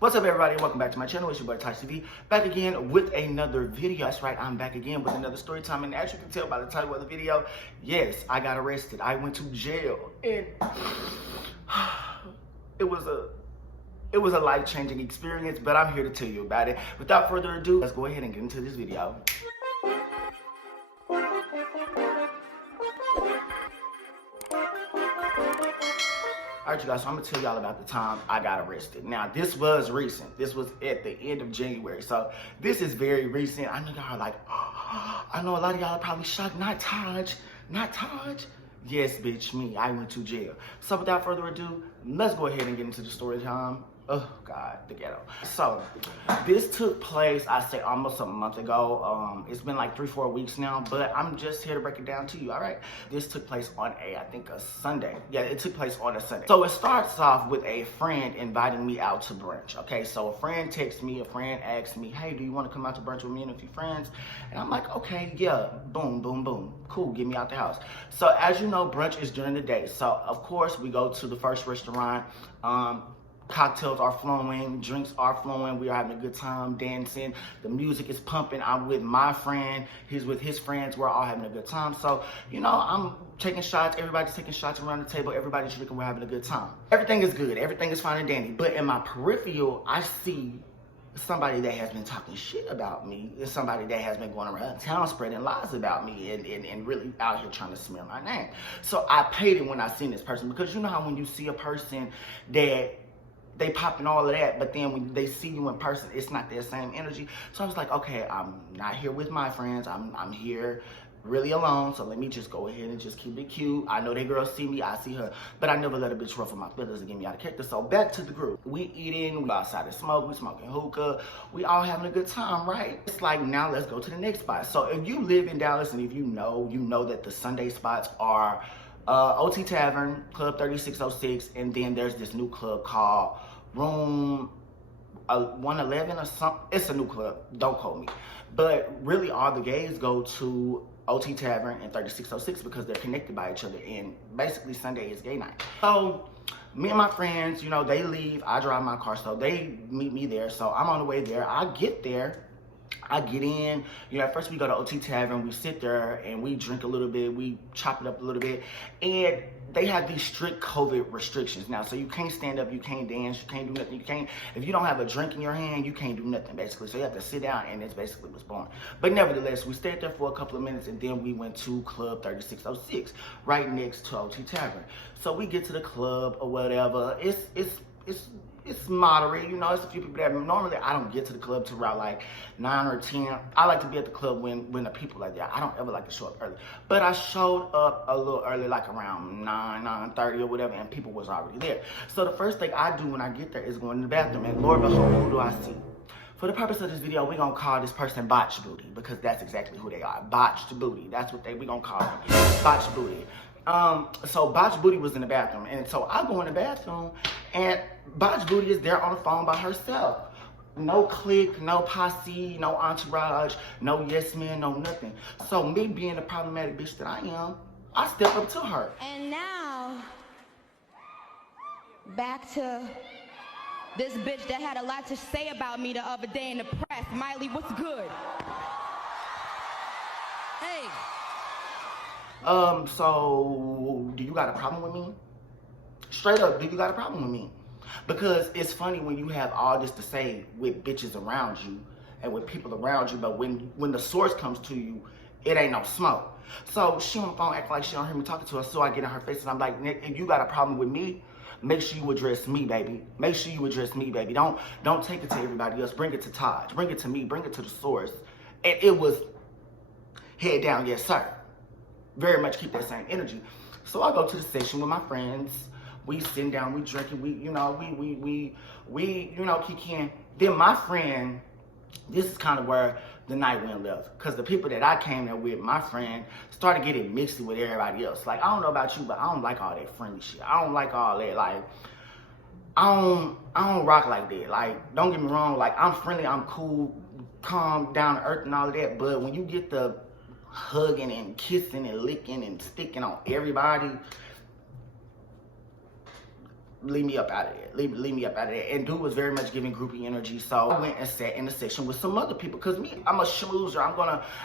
What's up, everybody? Welcome back to my channel. It's your boy TajTV, back again with another video. That's right, I'm back again with another story time. And as you can tell by the title of the video, yes, I got arrested. I went to jail, and it was a life-changing experience. But I'm here to tell you about it. Without further ado, let's go ahead and get into this video. Alright, you guys, so I'm gonna tell y'all about the time I got arrested. Now, this was recent. This was at the end of January. So this is very recent. I know y'all are like, oh, I know a lot of y'all are probably shocked. Not Taj. Yes, bitch, me. I went to jail. So without further ado, let's go ahead and get into the story time. Oh God, the ghetto. So this took place, I say almost a month ago. It's been like 3-4 weeks now, but I'm just here to break it down to you. All right, this took place on I think a Sunday. Yeah, it took place on a Sunday. So it starts off with a friend inviting me out to brunch. Okay, so a friend texts me, a friend asks me, hey, do you want to come out to brunch with me and a few friends? And I'm like, okay, yeah, boom, boom, boom, cool, get me out the house. So as you know, brunch is during the day. So of course we go to the first restaurant. Cocktails are flowing, drinks are flowing, we are having a good time, dancing, the music is pumping. I'm with my friend, he's with his friends, we're all having a good time. So, you know, I'm taking shots, everybody's taking shots around the table, everybody's drinking, we're having a good time. Everything is good, everything is fine and dandy, but in my peripheral, I see somebody that has been talking shit about me, is somebody that has been going around town spreading lies about me and really out here trying to smear my name. So I paid it when I seen this person, because you know how when you see a person that they popping all of that, but then when they see you in person, it's not their same energy. So I was like, okay, I'm not here with my friends. I'm here really alone, so let me just go ahead and just keep it cute. I know that girl see me, I see her, but I never let a bitch ruffle my feathers and get me out of character. So back to the group. We eating, we outside to smoke, we smoking hookah, we all having a good time, right? It's like, now let's go to the next spot. So if you live in Dallas and if you know that the Sunday spots are OT Tavern, Club 3606, and then there's this new club called Room 111 or something. It's a new club, don't quote me. But really all the gays go to OT Tavern and 3606 because they're connected by each other, and basically Sunday is gay night. So me and my friends, you know, they leave, I drive my car, so they meet me there. So I'm on the way there, I get there, I get in, you know, at first we go to OT Tavern, we sit there and we drink a little bit, we chop it up a little bit, and they have these strict COVID restrictions now. So you can't stand up, you can't dance, you can't do nothing, if you don't have a drink in your hand, you can't do nothing basically. So you have to sit down, and it's basically what's born. But nevertheless, we stayed there for a couple of minutes, and then we went to Club 3606, right next to OT Tavern. So we get to the club or whatever, it's moderate, you know, it's a few people that normally I don't get to the club till around like 9 or 10. I like to be at the club when the people are there. I don't ever like to show up early. But I showed up a little early, like around 9:30 or whatever, and people was already there. So the first thing I do when I get there is go in the bathroom, and Lord behold, who do I see? For the purpose of this video, we're gonna call this person Botch Booty, because that's exactly who they are. Botched Booty. That's what we gonna call them. Botch Booty. So Botch Booty was in the bathroom, and so I go in the bathroom, and Botch Booty is there on the phone by herself. No clique, no posse, no entourage, no yes man, no nothing. So me being the problematic bitch that I am, I step up to her. And now, back to this bitch that had a lot to say about me the other day in the press. Miley, what's good? Hey. So do you got a problem with me? Straight up, do you got a problem with me? Because it's funny when you have all this to say with bitches around you and with people around you, but when the source comes to you, it ain't no smoke. So she on the phone acting like she don't hear me talking to her, so I get in her face and I'm like, if you got a problem with me, make sure you address me, baby. Make sure you address me, baby. Don't take it to everybody else. Bring it to Taj. Bring it to me. Bring it to the source. And it was head down, yes sir. Very much keep that same energy. So I go to the session with my friends. We sitting down, we drinking, we you know, kikiing. Then my friend, this is kind of where the night went left. Because the people that I came there with, my friend, started getting mixed with everybody else. Like, I don't know about you, but I don't like all that friendly shit. I don't like all that, like, I don't rock like that. Like, don't get me wrong, like, I'm friendly, I'm cool, calm, down to earth and all of that. But when you get the hugging and kissing and licking and sticking on everybody, leave me up out of there. Leave me up out of there. And dude was very much giving groupie energy. So I went and sat in the section with some other people. Because me, I'm a schmoozer.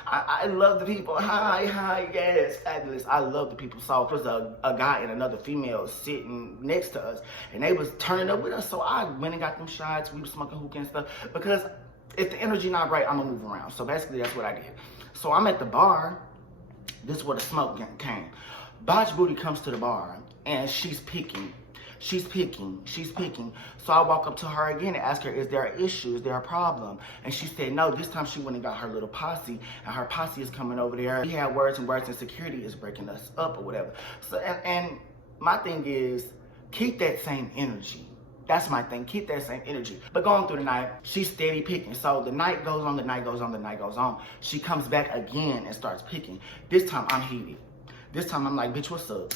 I love the people. Hi, yes, fabulous. I love the people. So there was a guy and another female sitting next to us. And they was turning up with us. So I went and got them shots. We were smoking hookah and stuff. Because if the energy not right, I'm going to move around. So basically, that's what I did. So I'm at the bar. This is where the smoke came. Botch Booty comes to the bar. And she's picking. She's picking. So I walk up to her again and ask her, is there an issue? Is there a problem? And she said, no. This time she went and got her little posse, and her posse is coming over there. We had words, and security is breaking us up or whatever. So, and my thing is, keep that same energy. That's my thing. Keep that same energy. But going through the night, she's steady picking. So the night goes on. She comes back again and starts picking. This time I'm heated. This time I'm like, bitch, what's up?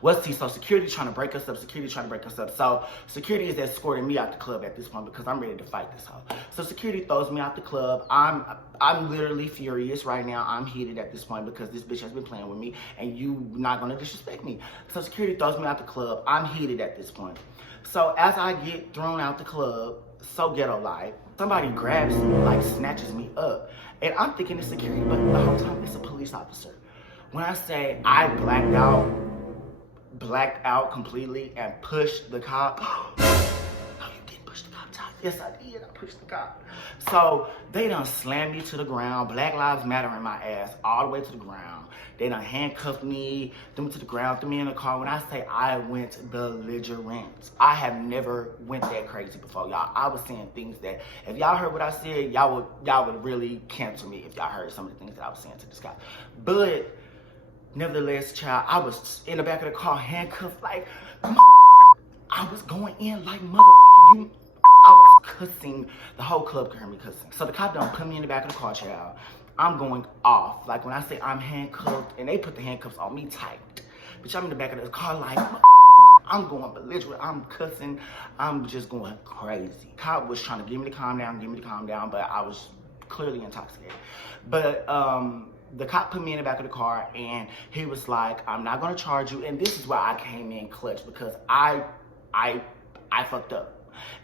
What's he? So security trying to break us up. So security is escorting me out the club at this point because I'm ready to fight this hoe. So security throws me out the club. I'm literally furious right now. I'm heated at this point because this bitch has been playing with me and you not gonna disrespect me. So security throws me out the club. I'm heated at this point. So as I get thrown out the club, so ghetto-like, somebody grabs me, like snatches me up. And I'm thinking it's security, but the whole time it's a police officer. When I say I blacked out completely and pushed the cop. No, you didn't push the cop. Yes, I did. I pushed the cop. So they done slammed me to the ground. Black Lives Matter in my ass all the way to the ground. They done handcuffed me, threw me to the ground, threw me in the car. When I say I went belligerent, I have never went that crazy before, y'all. I was saying things that if y'all heard what I said, y'all would really cancel me if y'all heard some of the things that I was saying to this guy. But nevertheless, child, I was in the back of the car, handcuffed like, I was going in like you. I was cussing. The whole club could hear me cussing. So the cop done put me in the back of the car, child. I'm going off. Like when I say I'm handcuffed, and they put the handcuffs on me tight. Bitch, I'm in the back of the car like, I'm going belligerent. I'm cussing. I'm just going crazy. Cop was trying to get me to calm down, but I was clearly intoxicated. But, the cop put me in the back of the car and he was like, I'm not gonna charge you. And this is why I came in clutch because I fucked up.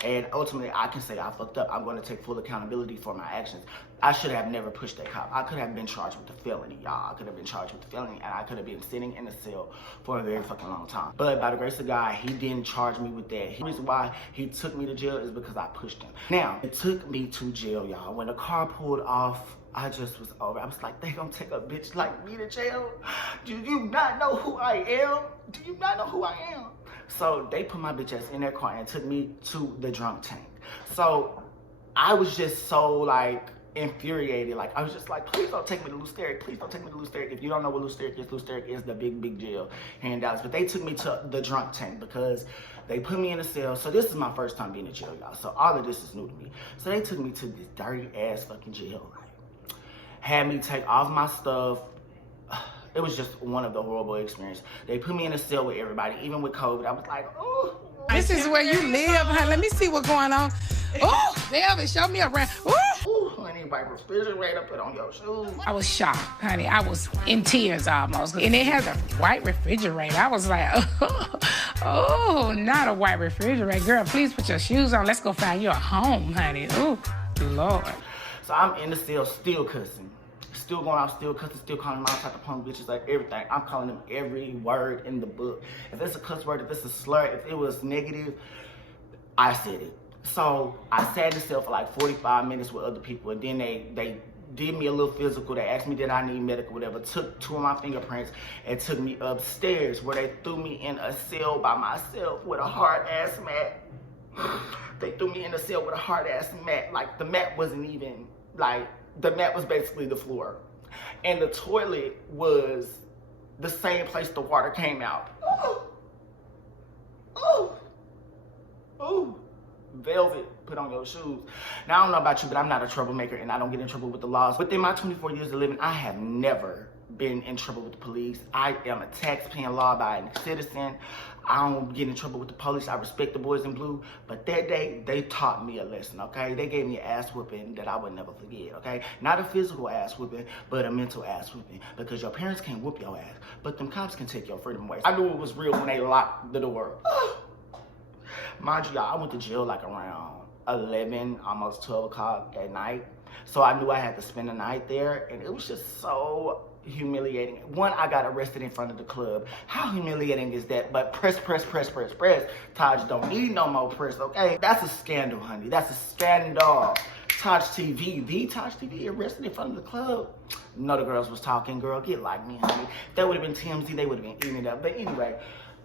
And ultimately I can say I fucked up. I'm gonna take full accountability for my actions. I should have never pushed that cop. I could have been charged with the felony, y'all. I could have been charged with the felony and I could have been sitting in a cell for a very fucking long time. But by the grace of God, he didn't charge me with that. The reason why he took me to jail is because I pushed him. Now, it took me to jail, y'all. When the car pulled off, I just was over. I was like, they gonna take a bitch like me to jail? Do you not know who I am? Do you not know who I am? So they put my bitch ass in their car and took me to the drunk tank. So I was just so like infuriated. Like I was just like, please don't take me to Lusteric. Please don't take me to Lusteric. If you don't know what Lusteric is the big jail here in Dallas. But they took me to the drunk tank because they put me in a cell. So this is my first time being in jail, y'all. So all of this is new to me. So they took me to this dirty ass fucking jail. Had me take off my stuff. It was just one of the horrible experiences. They put me in a cell with everybody, even with COVID. I was like, oh. This is where you live, honey. Let me see what's going on. Oh, Delvin, show me around. Ooh, honey, white refrigerator, put on your shoes. I was shocked, honey. I was in tears almost. And it has a white refrigerator. I was like, oh, not a white refrigerator. Girl, please put your shoes on. Let's go find you a home, honey. Oh, Lord. So I'm in the cell still cussing. Still going out, still cussing, still calling them all type of punk bitches, like everything. I'm calling them every word in the book. If it's a cuss word, if it's a slur, if it was negative, I said it. So I sat in the cell for like 45 minutes with other people, and then they did me a little physical. They asked me did I need medical, whatever. Took 2 of my fingerprints and took me upstairs where they threw me in a cell by myself with a hard-ass mat. They threw me in a cell with a hard-ass mat. Like the mat wasn't even, like, the mat was basically the floor. And the toilet was the same place the water came out. Ooh. Velvet, put on your shoes. Now, I don't know about you, but I'm not a troublemaker and I don't get in trouble with the laws. Within my 24 years of living, I have never been in trouble with the police. I am a tax-paying, law-abiding citizen. I don't get in trouble with the police. I respect the boys in blue. But that day, they taught me a lesson, okay? They gave me an ass whooping that I would never forget, okay? Not a physical ass whooping, but a mental ass whooping. Because your parents can't whoop your ass, but them cops can take your freedom away. I knew it was real when they locked the door. Mind you, y'all, I went to jail like around 11, almost 12 o'clock at night. So I knew I had to spend the night there, and it was just so humiliating. One, I got arrested in front of the club. How humiliating is that? But press. Taj don't need no more press, okay? That's a scandal, honey. That's a scandal. TajTV, the TajTV arrested in front of the club. No, the girls was talking, girl, get like me, honey. If that would have been TMZ, they would have been eating it up. But anyway,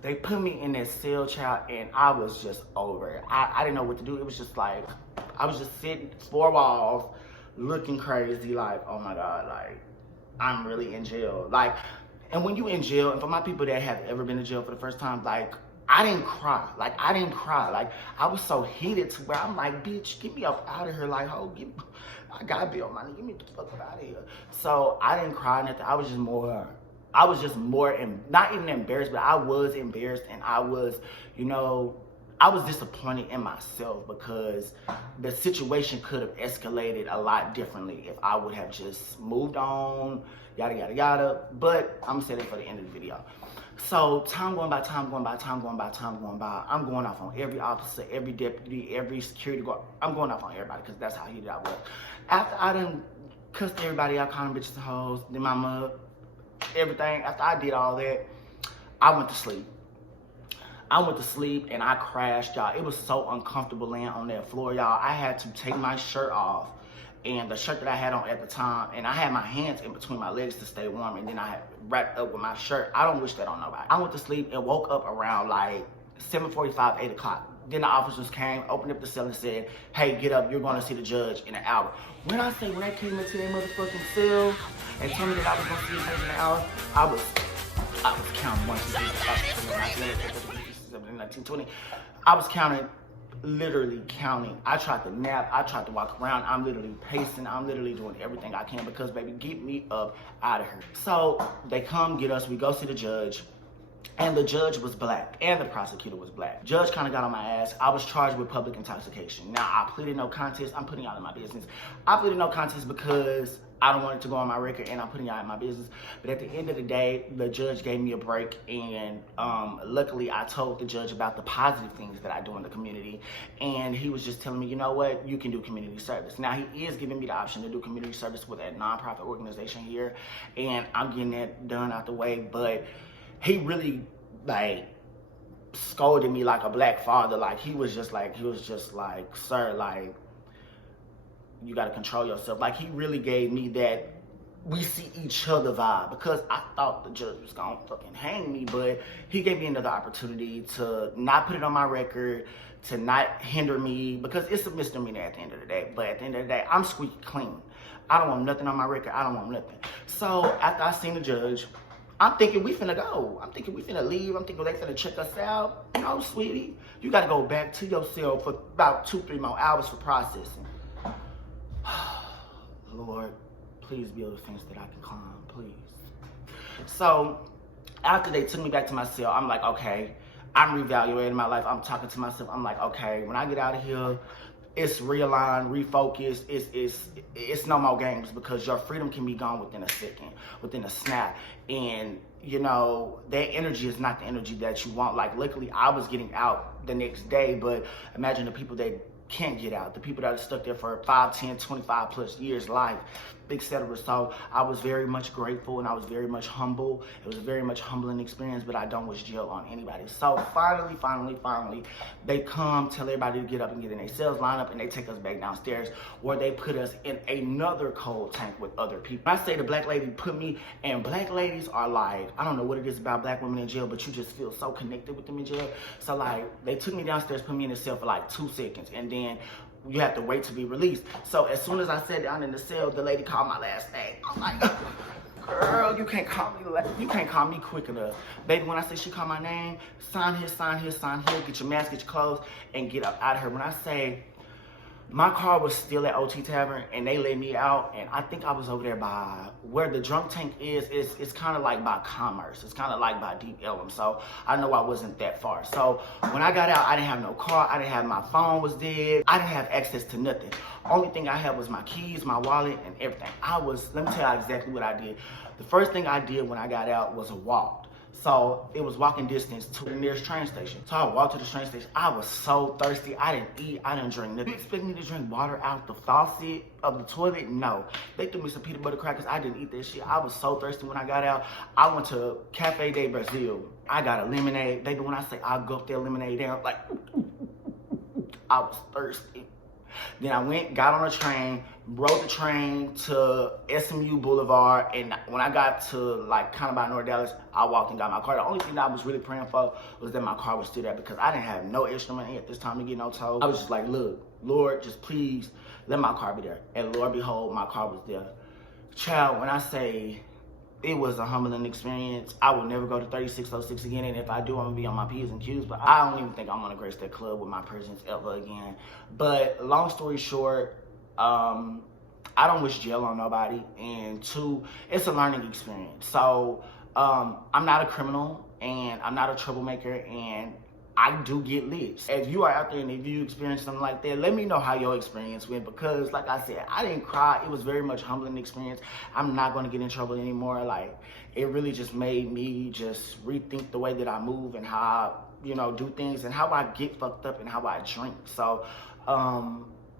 they put me in that cell, child, and I was just over it. I didn't know what to do. It was just like, I was just sitting 4 walls, looking crazy, like, oh my God, like, I'm really in jail. Like, and when you in jail, and for my people that have ever been to jail for the first time, like, I didn't cry. Like, I was so heated to where I'm like, bitch, get me up out of here. Like, oh, I gotta be on my knee. Get me the fuck up out of here. So I didn't cry nothing. I was just more, not even embarrassed, but I was embarrassed, and I was, you know, I was disappointed in myself because the situation could have escalated a lot differently if I would have just moved on, yada, yada, yada. But I'm gonna say that for the end of the video. So time going by. I'm going off on every officer, every deputy, every security guard. I'm going off on everybody because that's how heated I was. After I done cussed everybody out, calling bitches and hoes, then my mother, everything, after I did all that, I went to sleep. And I crashed, y'all. It was so uncomfortable laying on that floor, y'all. I had to take my shirt off, and the shirt that I had on at the time, and I had my hands in between my legs to stay warm, and then I had wrapped up with my shirt. I don't wish that on nobody. I went to sleep and woke up around like 7:45, 8 o'clock. Then the officers came, opened up the cell and said, hey, get up, you're gonna see the judge in an hour. When I came into that motherfucking cell and told me that I was gonna see the judge in an hour, I was counting 1, 2, 3, 4, 5, 6, 7, 8, 9, 10, 11, 19, 20. I was literally counting. I tried to nap. I tried to walk around. I'm literally pacing. I'm literally doing everything I can because, baby, get me up out of here. So they come get us. We go see the judge. And the judge was black, and the prosecutor was black. Judge kind of got on my ass. I was charged with public intoxication. Now, I pleaded no contest. I'm putting y'all in my business. I pleaded no contest because I don't want it to go on my record, and I'm putting y'all in my business. But at the end of the day, the judge gave me a break, and luckily, I told the judge about the positive things that I do in the community, and he was just telling me, you know what, you can do community service. Now, he is giving me the option to do community service with a nonprofit organization here, and I'm getting that done out the way, but he really, like, scolded me like a black father. Like, he was just like, sir, like, you gotta control yourself. Like, he really gave me that we see each other vibe, because I thought the judge was gonna fucking hang me, but he gave me another opportunity to not put it on my record, to not hinder me, because it's a misdemeanor at the end of the day. But at the end of the day, I'm squeaky clean. I don't want nothing on my record. I don't want nothing. So after I seen the judge, I'm thinking we finna go. I'm thinking we finna leave. I'm thinking they finna check us out. No, sweetie, you gotta go back to your cell for about 2-3 more hours for processing. Lord, please build a fence that I can climb, please. So after they took me back to my cell, I'm like, okay, I'm reevaluating my life. I'm talking to myself. I'm like, okay, when I get out of here, it's realign, refocus. It's no more games, because your freedom can be gone within a second, within a snap. And, you know, that energy is not the energy that you want. Like, luckily, I was getting out the next day, but imagine the people that can't get out, the people that are stuck there for 5, 10, 25 plus years life, etc. So I was very much grateful, and I was very much humble. It was a very much humbling experience, but I don't wish jail on anybody. So finally, they come, tell everybody to get up and get in their cells, line up, and they take us back downstairs, where they put us in another cold tank with other people. I say the black lady put me, and black ladies are like, I don't know what it is about black women in jail, but you just feel so connected with them in jail. So like, they took me downstairs, put me in the cell for like 2 seconds, and then you have to wait to be released. So as soon as I sat down in the cell, the lady called my last name. I'm like, girl, you can't call me quick enough. Baby, when I say she called my name, sign here, get your mask, get your clothes, and get up out of here. When I say My car was still at OT Tavern, and they let me out, and I think I was over there by where the drunk tank is. It's kind of like by Commerce. It's kind of like by Deep Ellum, so I know I wasn't that far. So when I got out, I didn't have no car. I didn't have my phone was dead. I didn't have access to nothing. Only thing I had was my keys, my wallet, and everything. Let me tell you exactly what I did. The first thing I did when I got out was a walk. So it was walking distance to the nearest train station. So I walked to the train station. I was so thirsty. I didn't eat. I didn't drink nothing. You expect me to drink water out the faucet of the toilet? No. They threw me some peanut butter crackers. I didn't eat that shit. I was so thirsty when I got out. I went to Cafe de Brazil. I got a lemonade. Baby, when I say I gulped that lemonade down, like, I was thirsty. Then I went, got on a train, rode the train to SMU Boulevard, and when I got to like kind of by North Dallas, I walked and got my car. The only thing that I was really praying for was that my car was still there, because I didn't have no extra money at this time to get no tow. I was just like, look, Lord, just please let my car be there. And Lord behold, my car was there. Child, when I say it was a humbling experience, I will never go to 3606 again, and if I do, I'm gonna be on my P's and Q's, but I don't even think I'm gonna grace that club with my presence ever again. But long story short, I don't wish jail on nobody, and two, it's a learning experience. So I'm not a criminal, and I'm not a troublemaker, and I do get lit. If you are out there and if you experience something like that, let me know how your experience went, because like I said, I didn't cry. It was very much humbling experience. I'm not going to get in trouble anymore. Like, it really just made me just rethink the way that I move and how I, do things, and how I get fucked up and how I drink. So,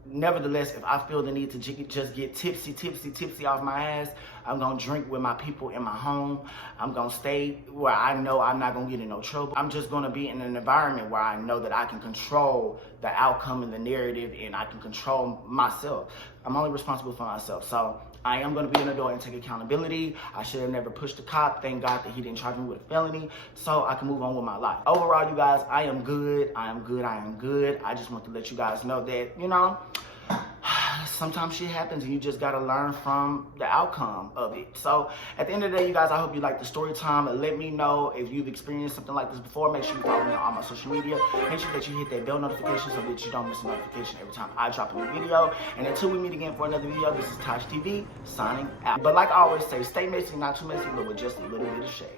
nevertheless, if I feel the need to just get tipsy off my ass, I'm gonna drink with my people in my home. I'm gonna stay where I know I'm not gonna get in no trouble. I'm just gonna be in an environment where I know that I can control the outcome and the narrative, and I can control myself. I'm only responsible for myself. So I am gonna be an adult and take accountability. I should have never pushed the cop. Thank God that he didn't charge me with a felony, so I can move on with my life. Overall, you guys, I am good. I am good. I am good. I just want to let you guys know that, sometimes shit happens and you just gotta learn from the outcome of it. So at the end of the day, you guys, I hope you like the story time. Let me know if you've experienced something like this before. Make sure you follow me on all my social media. Make sure that you hit that bell notification so that you don't miss a notification every time I drop a new video. And until we meet again for another video, this is TajTV signing out. But like I always say, stay messy, not too messy, but with just a little bit of shade.